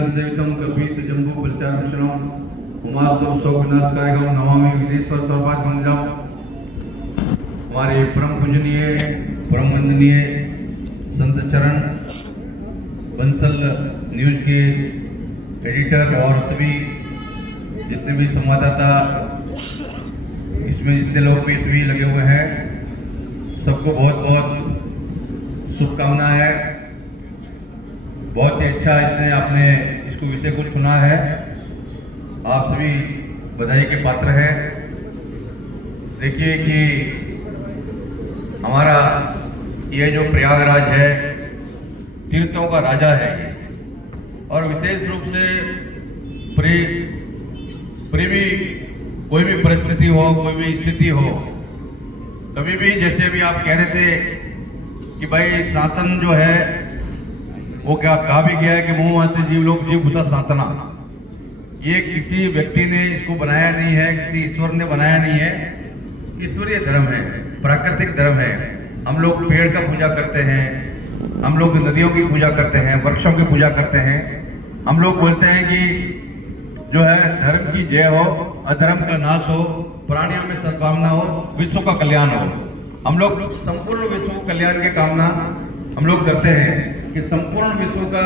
सेवितम कपीत जम्बू बलचार विष्णु उमास्तव शोक विनाशकारिगम नमामि विघ्नेश्वर सर्वपाद मंगलम। हमारे परम पूजनीय परम वंदनीय संत चरण बंसल न्यूज के एडिटर और सभी जितने भी संवाददाता इसमें जितने लोग भी सभी लगे हुए हैं, सबको बहुत बहुत शुभकामनाएं है। बहुत ही अच्छा इसने आपने इसको विषय को चुना है, आप सभी बधाई के पात्र हैं। देखिए कि हमारा ये जो प्रयागराज है तीर्थों का राजा है और विशेष रूप से भी कोई भी परिस्थिति हो, कोई भी स्थिति हो, कभी भी जैसे भी आप कह रहे थे कि भाई सनातन जो है वो क्या कहा भी गया है कि मुंह से जीव लोग जीव भूता सनातना। ये किसी व्यक्ति ने इसको बनाया नहीं है, किसी ईश्वर ने बनाया नहीं है। ईश्वरीय धर्म है, प्राकृतिक धर्म है। हम लोग पेड़ का पूजा करते हैं, हम लोग नदियों की पूजा करते हैं, वृक्षों की पूजा करते हैं। हम लोग बोलते हैं कि जो है धर्म की जय हो, अधर्म का नाश हो, प्राणियों में सद्भावना हो, विश्व का कल्याण हो। हम लोग संपूर्ण विश्व कल्याण की कामना हम लोग करते हैं कि संपूर्ण विश्व का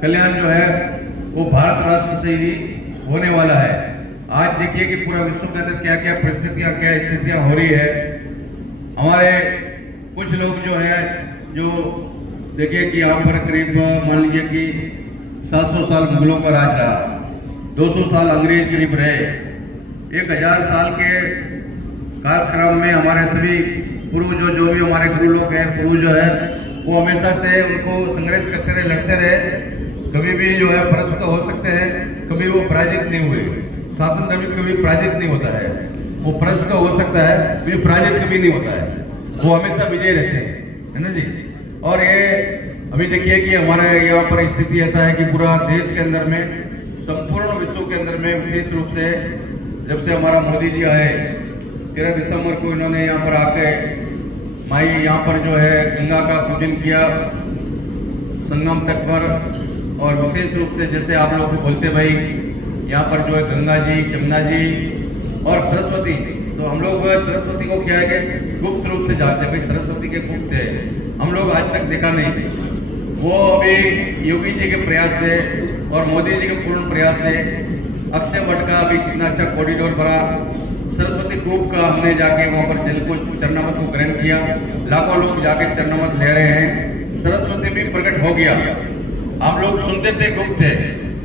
कल्याण जो है वो भारत राष्ट्र से ही होने वाला है। आज देखिए कि पूरा विश्व के अंदर क्या क्या परिस्थितियां, क्या स्थितियां हो रही है। हमारे कुछ लोग जो है जो देखिए कि यहाँ पर करीब मान लीजिए कि 700 साल मुगलों का राज रहा, 200 साल अंग्रेज करीब रहे, 1000 साल के कालक्रम में हमारे सभी पूर्वज जो भी हमारे गुरु लोग हैं, पूर्वज जो है वो हमेशा से उनको संघर्ष करते रहे, लड़ते रहे। कभी भी जो है परास्त हो सकते हैं, कभी वो पराजित नहीं हुए। सनातन धर्म कभी पराजित नहीं होता है, वो परास्त हो सकता है, भी पराजित कभी नहीं होता है, वो हमेशा विजय रहते हैं, है ना जी। और ये अभी देखिए कि हमारे यहाँ पर स्थिति ऐसा है कि पूरा देश के अंदर में, संपूर्ण विश्व के अंदर में, विशेष रूप से जब से हमारा मोदी जी आए 13 दिसंबर को इन्होंने यहाँ पर आके माई यहाँ पर जो है गंगा का पूजन किया संगम तट पर। और विशेष रूप से जैसे आप लोग बोलते भाई यहाँ पर जो है गंगा जी, जमुना जी और सरस्वती, तो हम लोग सरस्वती को क्या है कि गुप्त रूप से जानते हैं। भाई सरस्वती के गुप्त है, हम लोग आज तक देखा नहीं। वो अभी योगी जी के प्रयास से और मोदी जी के पूर्ण प्रयास से अक्षय वट का अभी कितना अच्छा कॉरिडोर बना, सरस्वती कूप का हमने जाके वहां पर जल को चरणामृत को ग्रहण किया, लाखों लोग जाके चरणामृत ले रहे हैं। सरस्वती भी प्रकट हो गया। हम लोग सुनते थे गुप्त है,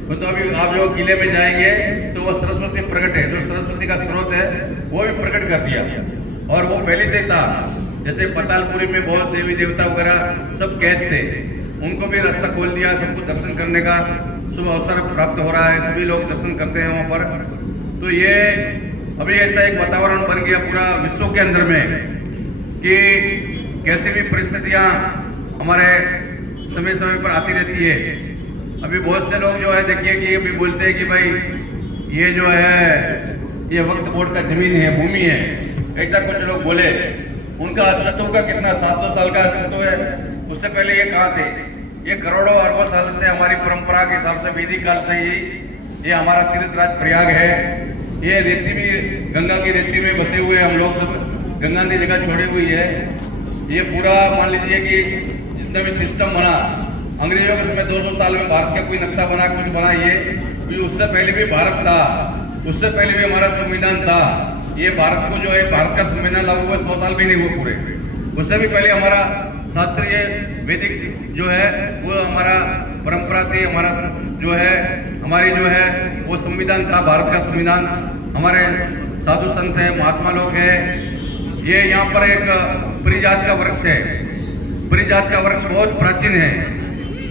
तो अभी आप जो किले में जाएंगे तो वो सरस्वती प्रकट है, जो सरस्वती का स्रोत है वो भी प्रकट कर दिया। और वो पहले से था, जैसे पतालपुरी में बहुत देवी देवता वगैरह सब कैद थे, उनको भी रास्ता खोल दिया, सबको दर्शन करने का शुभ अवसर प्राप्त हो रहा है, सभी लोग दर्शन करते हैं वहां पर। तो ये अभी ऐसा एक वातावरण बन गया पूरा विश्व के अंदर में कि कैसी भी परिस्थितियां हमारे समय समय पर आती रहती है। अभी बहुत से लोग जो है देखिए कि अभी बोलते हैं कि भाई ये जो है ये वक्फ बोर्ड का जमीन है, भूमि है, ऐसा कुछ लोग बोले। उनका अस्तित्व का कितना 700 साल का अस्तित्व है, उससे पहले ये कहाँ थे? ये करोड़ों अरबों साल से हमारी परंपरा के हिसाब से वैदिक काल से ही ये हमारा तीर्थराज प्रयाग है। ये रेती भी गंगा की रेती में बसे हुए हम लोग, सब गंगा की जगह छोड़ी हुई है। ये पूरा मान लीजिए कि जितना भी सिस्टम बना अंग्रेजों के समय 200 साल में भारत का कोई नक्शा बना, कुछ बना, ये उससे पहले भी भारत था, उससे पहले भी हमारा संविधान था। ये भारत को जो है भारत का संविधान लागू हुआ 100 साल भी नहीं हुए पूरे, उससे भी पहले हमारा शास्त्रीय वैदिक जो है वो हमारा परंपरा थी, हमारा जो है हमारी जो है वो संविधान था, भारत का संविधान। हमारे साधु संत है, महात्मा लोग हैं। ये यहाँ पर एक परिजात का वृक्ष है, परिजात का वृक्ष बहुत प्राचीन है,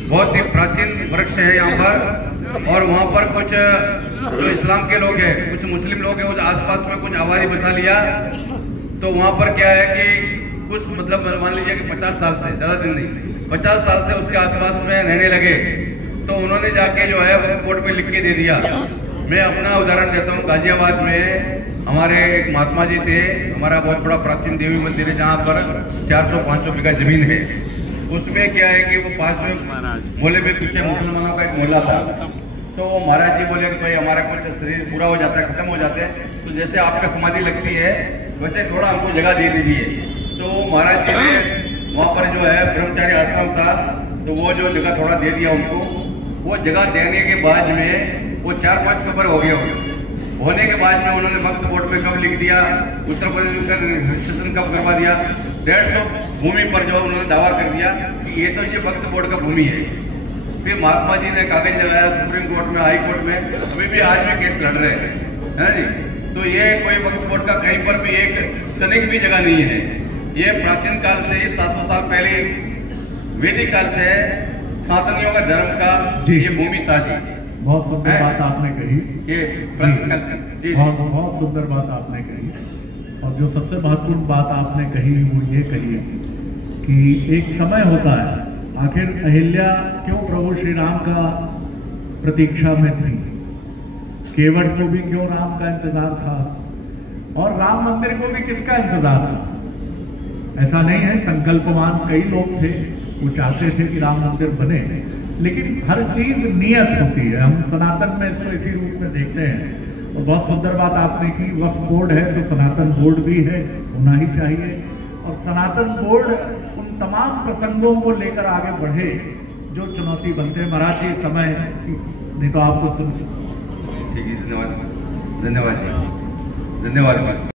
बहुत ही प्राचीन वृक्ष है यहाँ पर। और वहाँ पर कुछ जो इस्लाम के लोग हैं, कुछ मुस्लिम लोग हैं, वो आसपास में कुछ आबादी बसा लिया। तो वहाँ पर क्या है कि कुछ मतलब मान लीजिए कि 50 साल से, ज्यादा दिन नहीं, 50 साल से उसके आसपास में रहने लगे। तो उन्होंने जाके जो है वक्फ बोर्ड पे लिख के दे दिया। मैं अपना उदाहरण देता हूँ, गाजियाबाद में हमारे एक महात्मा जी थे, हमारा बहुत बड़ा प्राचीन देवी मंदिर है जहाँ पर 400-500 बीघा जमीन है। उसमें क्या है कि वो पास में मोहल्ले में पीछे मुसलमानों का एक मोहल्ला था, तो महाराज जी बोले कि भाई हमारा कुछ शरीर पूरा हो जाता है, खत्म हो जाते हैं, तो जैसे आपका समाधि लगती है वैसे थोड़ा हमको जगह दे दीजिए। तो महाराज जी ने वहाँ पर जो है ब्रह्मचारी आश्रम था, तो वो जो जगह थोड़ा दे दिया उनको। वो जगह देने के बाद में वो 4-5 कबर हो गए होने के बाद में उन्होंने वक्त बोर्ड में कब लिख दिया, उत्तर प्रदेश का रजिस्ट्रेशन कब करवा दिया, 150 भूमि पर जो उन्होंने दावा कर दिया कि ये तो ये वक्त बोर्ड का भूमि है। फिर महात्मा जी ने कागज लगाया सुप्रीम कोर्ट में, हाई कोर्ट में, अभी भी आज भी केस लड़ रहे हैं, है जी। तो ये कोई वक्त बोर्ड का कहीं पर भी एक तनिक भी जगह नहीं है। ये प्राचीन काल से 700 साल पहले वैदिक काल से सनातनियों का धर्म का ये भूमि था जी। बहुत सुंदर बात आपने कही, ये प्राचीन काल से बहुत सुंदर बात आपने कही। और जो सबसे महत्वपूर्ण बात आपने कही वो ये कही कि एक समय होता है, आखिर अहिल्या क्यों प्रभु श्री राम का प्रतीक्षा में थी, केवट को भी क्यों राम का इंतजार था, और राम मंदिर को भी किसका इंतजार था। ऐसा नहीं है, संकल्पवान कई लोग थे, वो चाहते थे कि राम मंदिर बने, लेकिन हर चीज नियत होती है। हम सनातन में इसको इसी रूप में देखते हैं। और बहुत सुंदर बात आपने की, वक्फ बोर्ड है तो सनातन बोर्ड भी है, होना ही चाहिए। और सनातन बोर्ड उन तमाम प्रसंगों को लेकर आगे बढ़े जो चुनौती बनते हैं। महाराज जी समय नहीं तो आपको सुन। ठीक है, धन्यवाद, धन्यवाद, धन्यवाद।